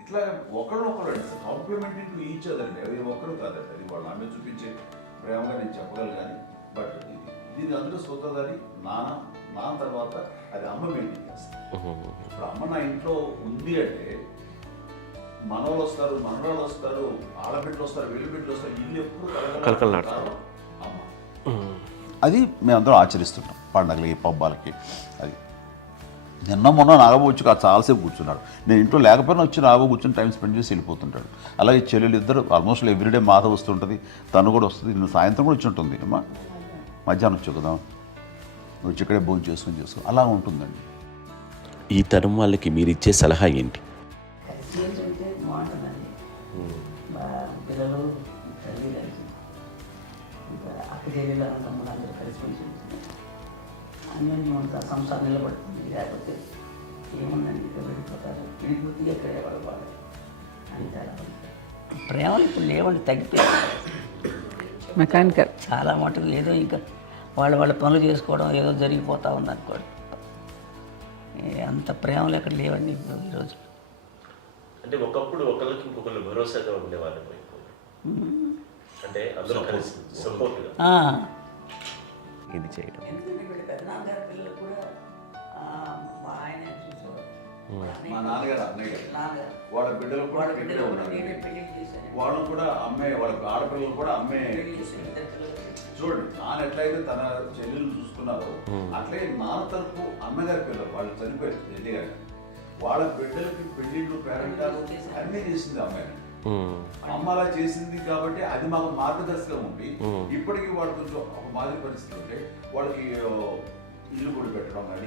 ఇట్లా ఒకరినొకరు కాంప్లిమెంటరీ టు ఈచ్ అదర్ అండి. అది ఒక్కరు కాదండి. అది వాళ్ళు ఆమె చూపించే ప్రేమగా నేను చెప్పగలను. కానీ బట్ దీని అందరూ సూత్రధారి నాన్న తర్వాత అది అమ్మ మెయింటైన్ చేస్తారు. ఇప్పుడు అమ్మ నా ఇంట్లో ఉంది అంటే మనవాళ్ళు వస్తారు, మనవాళ్ళు వస్తారు, ఆడబిడ్డలు వస్తారు, వీళ్ళ బిడ్డలు వస్తారు. ఇల్లు ఎప్పుడు అమ్మ. అది మేమందరం ఆచరిస్తుంటాం పండగలకి, పబ్బాలకి. అది నిన్న మొన్న నాగబాబు వచ్చి చాలాసేపు కూర్చున్నాడు. నేను ఇంట్లో లేకపోయినా వచ్చి నాగబాబు కూర్చొని టైం స్పెండ్ చేసి వెళ్ళిపోతుంటాడు. అలాగే చెల్లెలు ఇద్దరు ఆల్మోస్ట్ ఎవ్రీడే మాత వస్తుంటుంది, తను కూడా వస్తుంది. నిన్న సాయంత్రం కూడా వచ్చి ఉంటుంది. అమ్మా మధ్యాహ్నం వచ్చి కదా వచ్చి ఇక్కడే భోజనం చేసుకో అలా ఉంటుందండి. ఈ తరం వాళ్ళకి మీరు ఇచ్చే సలహా ఏంటి? ఏంటంటే బాగుంటుందండి. పిల్లలు తల్లి కలిసి అక్క చెల్లెలు తమ్ముడు అందరూ కలిసిపోయి అన్యోన్యం అంతా సంసారం నిలబడుతుంది. లేకపోతే ఏముందండి ఇక్కడ వెళ్ళిపోతారు, విడిపోతే ఎక్కడే పడవాలి అంతే. ప్రేమలు ఇప్పుడు లేవండి, తగ్గిపోయాయి. మెకానికల్ చాలా మటుకు ఏదో ఇంకా వాళ్ళ పనులు చేసుకోవడం ఏదో జరిగిపోతూ ఉందనుకోండి. అంత ప్రేమలు ఎక్కడ లేవండి ఇప్పుడు ఈరోజు. అంటే ఒకప్పుడు ఒకళ్ళకి ఇంకొకళ్ళు భరోసాగా ఉండేవాళ్ళు. అంటే అందరూ కలిసి సపోర్ట్గా ఇది చేయడం. ఎందుకంటే వీళ్ళ పెద్దనాన్నగారి పిల్లలు కూడా ఆయన చూసేవారు. మా నాన్నగారు అన్నయ్య గారు నాన్నగారు వాళ్ళ బిడ్డలు కూడా వాళ్ళ ఇక్కడే బిడ్డలు ఉన్నారు. నేనే పెళ్లి చేశాను. వాళ్ళు కూడా అమ్మే, వాళ్ళ ఆడపిల్లలు కూడా అమ్మే. చూడండి నాన్న ఎట్లయితే తన చెల్లెలు చూసుకున్నారో అట్లే నాన్న తరపు అమ్మగారి పిల్లలు వాళ్ళు చనిపోయారు చెల్లి గారు. వాళ్ళ బిడ్డలకి పెళ్లిళ్ళు, పేరెంటాలు అన్నీ చేసింది అమ్మాయి. అమ్మ అలా చేసింది కాబట్టి అది మాకు మార్గదర్శకం ఉంది. ఇప్పటికీ వాళ్ళు కొంచెం ఒక మాదిరి పరిస్థితి ఉంటే వాళ్ళకి ఇల్లు కూడా పెట్టడం కానీ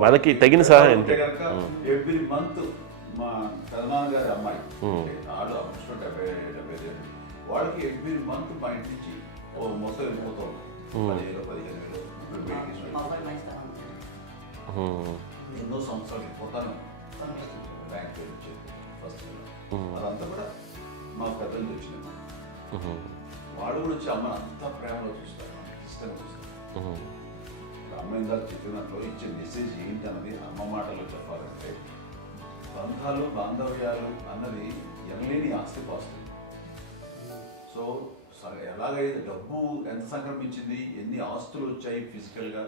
వాళ్ళకి తగిన సహాయం అంటే కనుక ఎవ్రీ మంత్ మా పెదనాన్న గారి అమ్మాయి వాళ్ళు అప్పుడు 70 వాళ్ళకి ఎవ్రీ మంత్ మా ఇంటి నుంచి మొత్తం వెళ్ళిపోతాం 10,000-15,000 ఎన్నో సంవత్సరాలు వెళ్ళిపోతాను. బ్యాంక్ వచ్చేది ఫస్ట్ అదంతా కూడా మా పెద్దలు వచ్చింది. వాళ్ళు కూడా వచ్చి అమ్మని అంతా ప్రేమలో చూస్తారు, ఇష్టంగా చూస్తారు. అమ్మ ఇందాక చెప్పినట్లు ఇచ్చే మెసేజ్ ఏంటి అన్నది అమ్మ మాటల్లో చెప్పాలంటే బంధాలు, బాంధవ్యాలు అన్నది ఎనలేని ఆస్తిపాస్తులు. సో ఎలాగైతే డబ్బు ఎంత సంక్రమించింది, ఎన్ని ఆస్తులు వచ్చాయి ఫిజికల్గా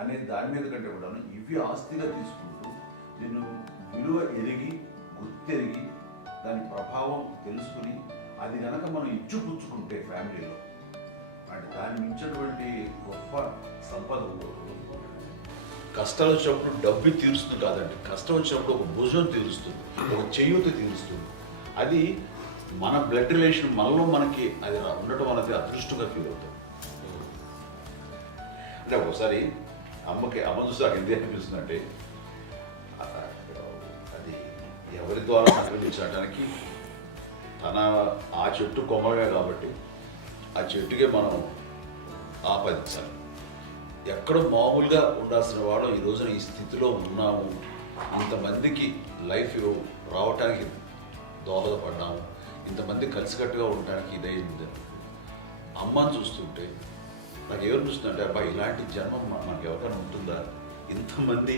అనే దాని మీద కంటే కూడా ఇవి ఆస్తిగా తీసుకుంటూ దీన్ని విలువ ఎరిగి గుర్తెరిగి దాని ప్రభావం తెలుసుకుని అది కనుక మనం ఇచ్చిపుచ్చుకుంటే ఫ్యామిలీలో అంటే దాన్ని మించినటువంటి గొప్ప సంపద ఉండదు. కష్టాలు వచ్చినప్పుడు డబ్బు తీరుస్తుంది కాదండి, కష్టం వచ్చినప్పుడు ఒక భుజం తీరుస్తుంది, ఒక చేయూత తీరుస్తుంది. అది మన బ్లడ్ రిలేషన్ మనలో మనకి అది ఉండటం అనేది అదృష్టంగా ఫీల్ అవుతాం. అంటే ఒకసారి అమ్మ చూసి నాకు ఎంత అనిపిస్తుంది అంటే అది ఎవరి ద్వారా సంక్రమించడానికి తన ఆ చెట్టు కొమ్మగా కాబట్టి ఆ చెట్టుకే మనం ఆపాదించాలి. ఎక్కడో మామూలుగా ఉండాల్సిన వాడు ఈ రోజున ఈ స్థితిలో ఉన్నాము, ఇంతమందికి లైఫ్ రావటానికి దోహదపడ్డాము, ఇంతమంది కలిసికట్టుగా ఉండడానికి ఇదైంది. అమ్మని చూస్తుంటే నాకు ఏమనిపిస్తుందంటే అబ్బాయి ఇలాంటి జన్మం మనకు ఎవరికైనా ఉంటుందా? ఇంతమంది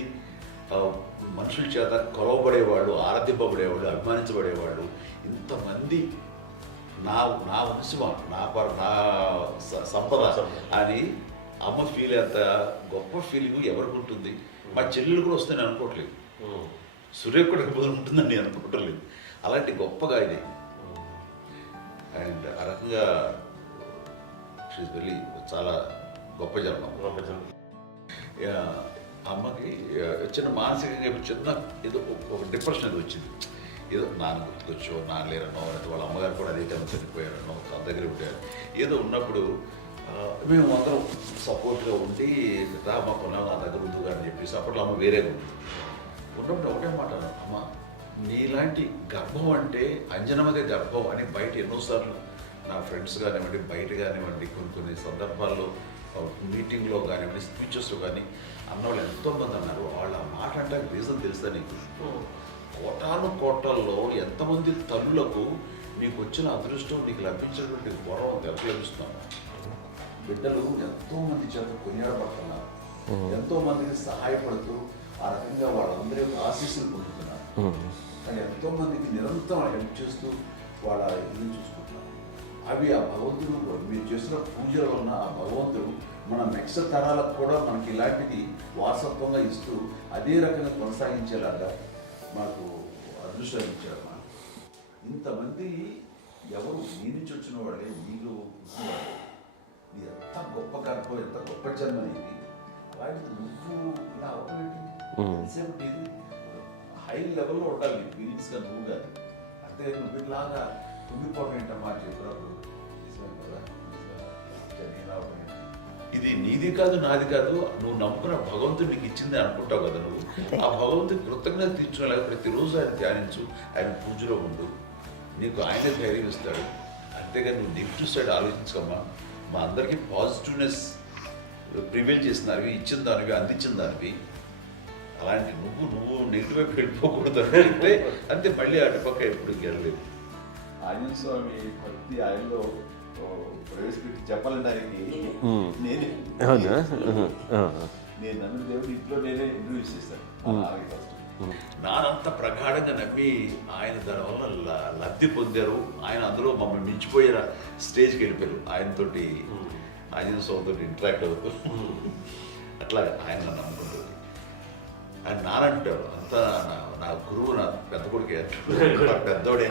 మనుషుల చేత కొలవబడేవాళ్ళు, ఆరాధింపబడేవాళ్ళు, అభిమానించబడేవాళ్ళు, ఇంతమంది నా వంశమా, నా సంపద అని అమ్మ ఫీల్ అంత గొప్ప ఫీలింగ్ ఎవరికి ఉంటుంది? మా చెల్లెలు కూడా వస్తే నేను అనుకోవట్లేదు, సూర్య కూడా ఉంటుందని నేను అనుకోవట్లేదు. అలాంటి గొప్పగా ఇది. అండ్ ఆ రకంగా షీఈ్ వెరీ చాలా గొప్ప జన్మ. అమ్మకి చిన్న మానసికంగా చిన్న ఏదో ఒక డిప్రెషన్ అది వచ్చింది. ఏదో నాన్న గుర్తుకొచ్చో, నాన్న లేరనో, లేకపోతే వాళ్ళ అమ్మగారు కూడా అదే టైం చనిపోయారనో, తన దగ్గర ఉంటారు. ఏదో ఉన్నప్పుడు మేము అందరం సపోర్ట్గా ఉండి మా కొన్నా నా దగ్గర ఉందిగా అని చెప్పేసి అప్పట్లో అమ్మ వేరేగా ఉన్నప్పుడు ఒకటే మాట అమ్మ నీలాంటి గర్భం అంటే అంజనమదే గర్భం అని బయట ఎన్నోసార్లు నా ఫ్రెండ్స్ కానివ్వండి, బయట కానివ్వండి, కొన్ని సందర్భాల్లో మీటింగ్లో కానివ్వండి, స్పీచెస్లో కానీ అన్నవాళ్ళు ఎంతోమంది అన్నారు. వాళ్ళ మాట అంటే రీజన్ తెలుసా నీకు? కోటాను కోటల్లో ఎంతమంది తల్లులకు నీకు వచ్చిన అదృష్టం, నీకు లభించినటువంటి గౌరవం ఎంత లభిస్తున్నాము. బిడ్డలు ఎంతోమంది చేత కొనియాడబడుతున్నారు, ఎంతోమందికి సహాయపడుతూ ఆ రకంగా వాళ్ళందరి ఆశీస్సులు పొందుతున్నారు. కానీ ఎంతోమందికి నిరంతరం హెల్ప్ చేస్తూ వాళ్ళ ఇల్లు చూసుకుంటున్నారు. అవి ఆ భగవంతుడు మీరు చేసిన పూజల వలన ఆ భగవంతుడు మన నెక్స్ట్ తరాలకు కూడా మనకి ఇలాంటిది వారసత్వంగా ఇస్తూ అదే రకంగా కొనసాగించేలాగా మాకు అదృష్టాన్ని ఇచ్చారు. ఇంతమంది ఎవరు మీ నుంచి వచ్చిన వాళ్ళే, మీరు ఇది ఎంత గొప్ప గర్భం, ఎంత గొప్ప జన్మ ఇది. అలాంటిది నువ్వు ఇలా అవన్నీ హై లెవెల్లో ఉండాలి ఫీలింగ్స్గా నువ్వు కానీ. అంతే నువ్వు ఇలాగా కుంగిపోవడం ఏంటమ్మా చెప్పినప్పుడు ఇది నీది కాదు, నాది కాదు, నువ్వు నమ్ముకున్న భగవంతుడు నీకు ఇచ్చింది అనుకుంటావు కదా. నువ్వు ఆ భగవంతుడి కృతజ్ఞత తీర్చుకోలేక ప్రతిరోజు ఆయన ధ్యానించు, ఆయన పూజలో ఉండు, నీకు ఆయనే ధైర్యం ఇస్తాడు. అంతేగాని నువ్వు నెగిటివ్ సైడ్ ఆలోచించకమ్మా. మా అందరికీ పాజిటివ్నెస్ ప్రివైల్ చేసిన దానివి, ఇచ్చిన దానివి, అందించిన దానివి. అలాంటి నువ్వు నెగిటివ్ వైపు వెళ్ళిపోకూడదు అంటే అంతే. మళ్ళీ అటుపక్క ఎప్పుడు గెలలేదు. ఆంజనేయ స్వామి భక్తి ఆయనలో ప్రవేశపెట్టి చెప్పాలంటే ఆయనకి నేనే నేను నన్ను దేవుడి ఇంట్లో నేనే ఇంటర్వ్యూస్ చేస్తాను. నానంత ప్రగాఢంగా నమ్మి ఆయన దానివల్ల లబ్ధి పొందారు. ఆయన అందులో మమ్మల్ని మించిపోయిన స్టేజ్కి వెళ్ళిపోయారు. ఆయనతోటి ఆంజనేయ స్వామితో ఇంటరాక్ట్ అవుతూ అట్లా ఆయన నన్ను నమ్ముకుంటుంది. ఆయన నానంటారు అంతా నా గురువు, నా పెద్ద కొడుకు పెద్దోడే.